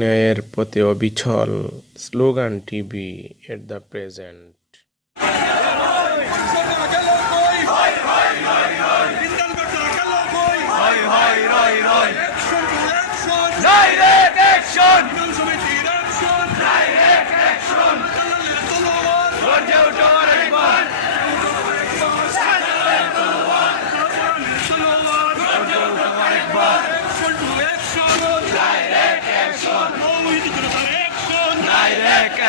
ন্যায়ের পথে অবিচল slogan TV at the present.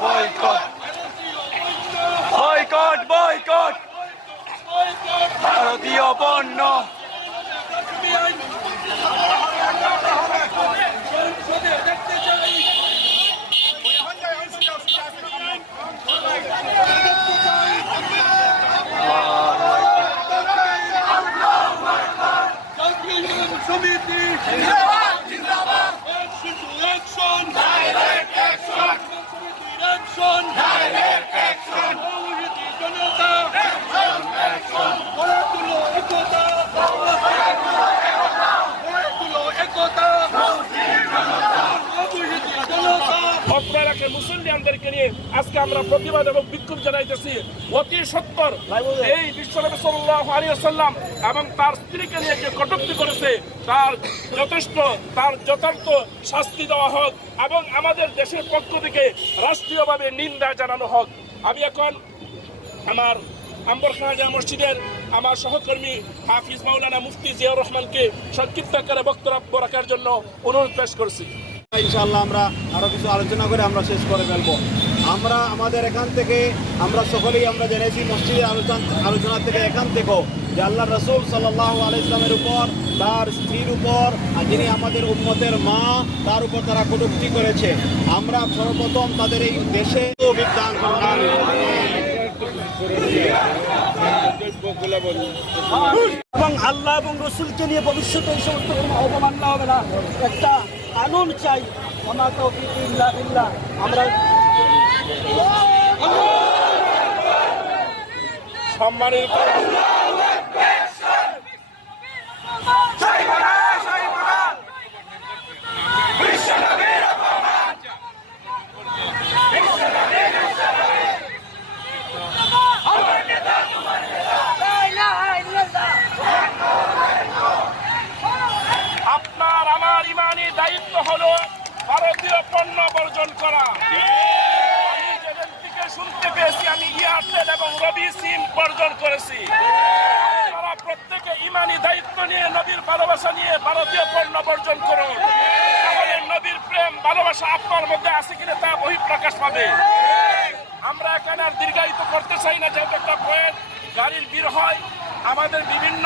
Boycott! Boycott! Boycott! ভারতীয় পণ্য সমিতি অত্রাকে মুসলিমদেরকে নিয়ে আজকে আমরা প্রতিবাদ এবং বিক্ষোভ জানাইতেছি। অতি সত্তর এই বিশ্বনবী সাল্লাল্লাহু আলাইহি ওয়াসাল্লাম এবং তার স্ত্রীকে নিয়ে যে কটূক্তি করেছে তার যথেষ্ট তার যথার্থ শাস্তি দেওয়া হোক এবং আমাদের দেশের পক্ষ থেকে রাষ্ট্রীয়ভাবে নিন্দা জানানো হোক। আমি এখন আমার আম্বর খাজা মসজিদের আমার সহকর্মী হাফিজ মাওলানা মুফতি জিয়াউর রহমানকে সংক্ষিপ্ত আকারে বক্তব্য রাখার জন্য অনুরোধ পেশ করছি। ইনশাল্লাহ আমরা আরও কিছু আলোচনা করে আমরা শেষ করে ফেলব। আমরা আমাদের এখান থেকে, আমরা সকলেই আমরা জেনেছি মসজিদের আলোচনা আলোচনা থেকে এখান থেকেও যে আল্লাহ রসুল সাল্লাহ আলাইসলামের উপর, তার স্ত্রীর উপর যিনি আমাদের উম্মতের মা, তার উপর তারা কটূক্তি করেছে। আমরা সর্বপ্রথম তাদের এই দেশে বিজ্ঞান এবং আল্লাহ এবং রসুলকে নিয়ে ভবিষ্যতে এই সমস্ত কোনো অবমাননা হবে না। একটা কানুন চাই। আমার সম্মানিত পণ্য বর্জন করা। আমি যেদিন থেকে শুনতে পেয়েছি, আমি এয়ারটেল এবং রবি সিম বর্জন করেছি। আপনারা প্রত্যেকে ইমানি দায়িত্ব নিয়ে নবীর ভালোবাসা নিয়ে ভারতীয় পণ্য বর্জন করুন তাহলে নবীর প্রেম, ভালোবাসা আপনার মধ্যে আছে কিনা তা বহিঃপ্রকাশ পাবে। আমরা এখানে আর দীর্ঘায়িত করতে চাই না, যেহেতু একটা পয়েন্ট গাড়ির ভিড় হয়। আমাদের বিভিন্ন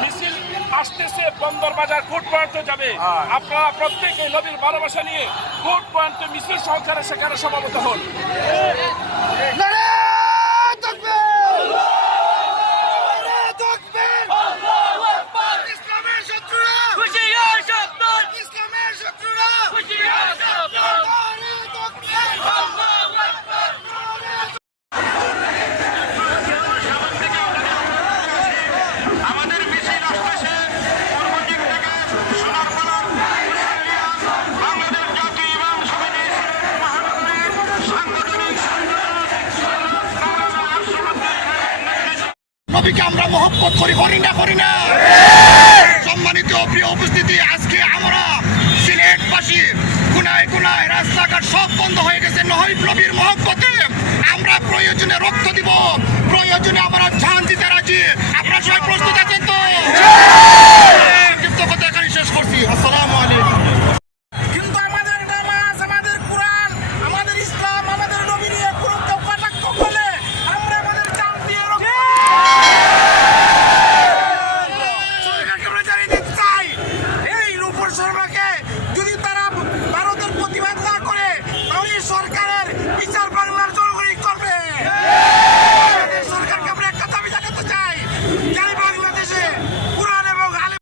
মিছিল আসতেছে বন্দর বাজার কোর্ট পয়েন্ট যাবে। আপনারা প্রত্যেকে নবীর ভালোবাসা নিয়ে কোর্ট পয়েন্ট মিছিল সহকারে সেখানে সমাবেত হন। ঐক্যত করি করি না করি না। সম্মানিত প্রিয় উপস্থিতি, আজকে আমরা সিলেটবাসী গুনায় গুনায় রাস্তাঘাট সব বন্ধ হয়ে গেছে নহয় নবীর মহব্বতে আমরা প্রয়োজনে রক্ত দিব, প্রয়োজনে আমরা ঝান দিতে রাজি। আপনারা সবাই প্রস্তুত